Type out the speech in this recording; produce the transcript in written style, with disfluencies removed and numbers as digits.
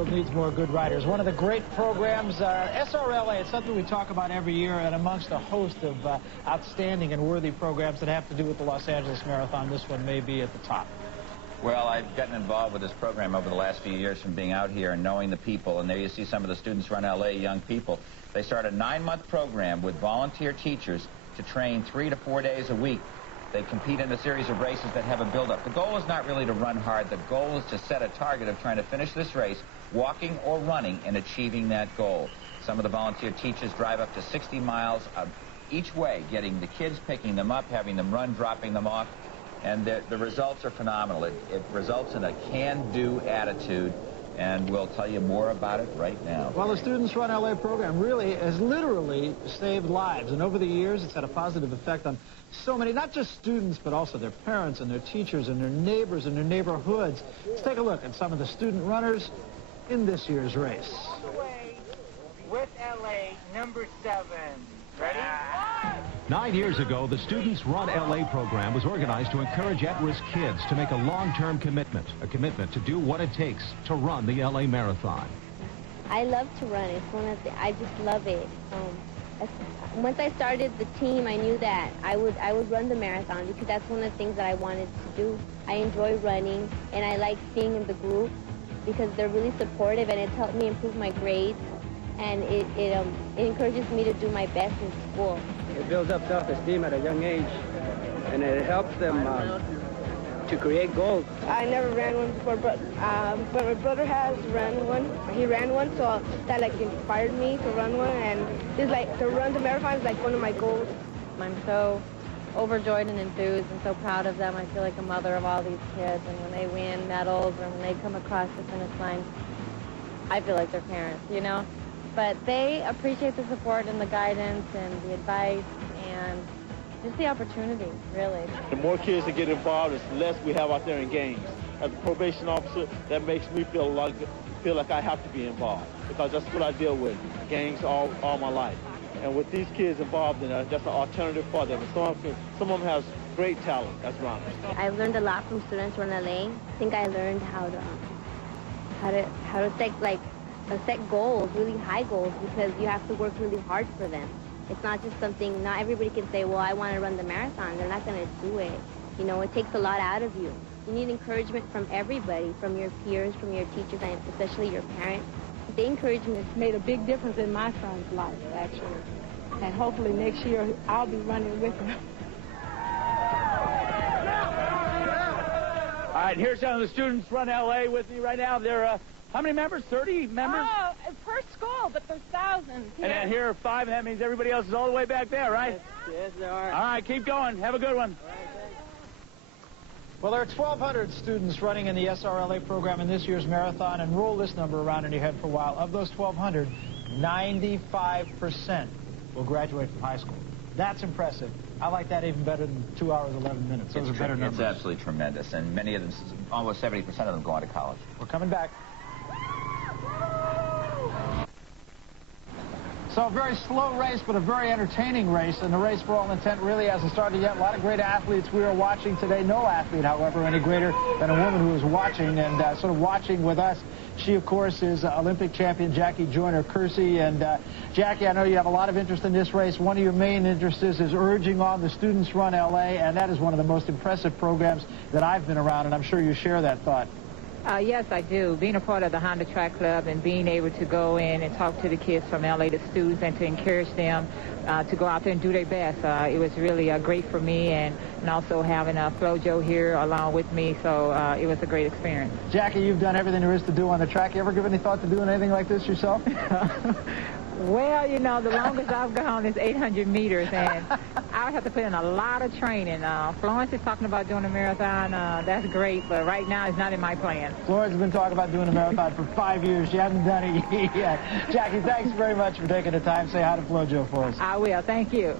world needs more good riders. One of the great programs, Srla, it's something we talk about every year, and amongst a host of outstanding and worthy programs that have to do with the Los Angeles Marathon, this one may be at the top. Well, I've gotten involved with this program over the last few years from being out here and knowing the people, and there you see some of the students Run L.A., young people. They start a 9-month program with volunteer teachers to train 3 to 4 days a week. They compete in a series of races that have a build-up. The goal is not really to run hard. The goal is to set a target of trying to finish this race, walking or running, and achieving that goal. Some of the volunteer teachers drive up to 60 miles each way, getting the kids, picking them up, having them run, dropping them off. And the results are phenomenal. It results in a can-do attitude, and we'll tell you more about it right now. Well, the Students Run L.A. program really has literally saved lives, and over the years it's had a positive effect on so many, not just students, but also their parents and their teachers and their neighbors and their neighborhoods. Let's take a look at some of the student runners in this year's race. With L.A., number 7. Ready? 9 years ago, the Students Run L.A. program was organized to encourage at-risk kids to make a long-term commitment, a commitment to do what it takes to run the L.A. Marathon. I love to run. It's one of the, I just love it. Once I started the team, I knew that I would run the marathon because that's one of the things that I wanted to do. I enjoy running, and I like being in the group because they're really supportive, and it's helped me improve my grades. And it encourages me to do my best in school. It builds up self-esteem at a young age, and it helps them to create goals. I never ran one before, but my brother has ran one. He ran one, so that like inspired me to run one, and it's like to run the marathon is like one of my goals. I'm so overjoyed and enthused and so proud of them. I feel like a mother of all these kids, and when they win medals or when they come across the finish line, I feel like their parents, you know? But they appreciate the support and the guidance and the advice and just the opportunity, really. The more kids that get involved, the less we have out there in games. As a probation officer, that makes me feel like I have to be involved because that's what I deal with, gangs all my life. And with these kids involved in that's an alternative for them. And some of them have great talent as runners. I've learned a lot from Students Run L.A. I think I learned how to set goals, really high goals, because you have to work really hard for them. It's not just something, not everybody can say, well, I want to run the marathon. They're not going to do it. You know, it takes a lot out of you. You need encouragement from everybody, from your peers, from your teachers, and especially your parents. The encouragement has made a big difference in my son's life, actually. And hopefully next year I'll be running with him. All right, here's some of the Students Run L.A. with me right now. They're how many members? 30 members? Oh, per school, but there's thousands. And then here are 5, and that means everybody else is all the way back there, right? Yes, they are. All right, keep going. Have a good one. Well, there are 1,200 students running in the Srla program in this year's marathon, and roll this number around in your head for a while. Of those 1,200, 95% will graduate from high school. That's impressive. I like that even better than 2 hours, 11 minutes. Those are better numbers. It's absolutely tremendous, and many of them, almost 70% of them go on to college. We're coming back. So a very slow race, but a very entertaining race, and the race, for all intent, really hasn't started yet. A lot of great athletes we are watching today. No athlete, however, any greater than a woman who is watching, and sort of watching with us. She, of course, is Olympic champion Jackie Joyner-Kersee. And Jackie, I know you have a lot of interest in this race. One of your main interests is urging on the Students Run L.A., and that is one of the most impressive programs that I've been around, and I'm sure you share that thought. Yes, I do. Being a part of the Honda Track Club and being able to go in and talk to the kids from L.A., the students, and to encourage them to go out there and do their best. It was really great for me, and also having Flojo here along with me, so it was a great experience. Jackie, you've done everything there is to do on the track. You ever give any thought to doing anything like this yourself? Well, you know, the longest I've gone is 800 meters, and I would have to put in a lot of training. Florence is talking about doing a marathon. That's great, but right now it's not in my plan. Florence has been talking about doing a marathon for 5 years. She hasn't done it yet. Jackie, thanks very much for taking the time. Say hi to Flojo for us. I will. Thank you.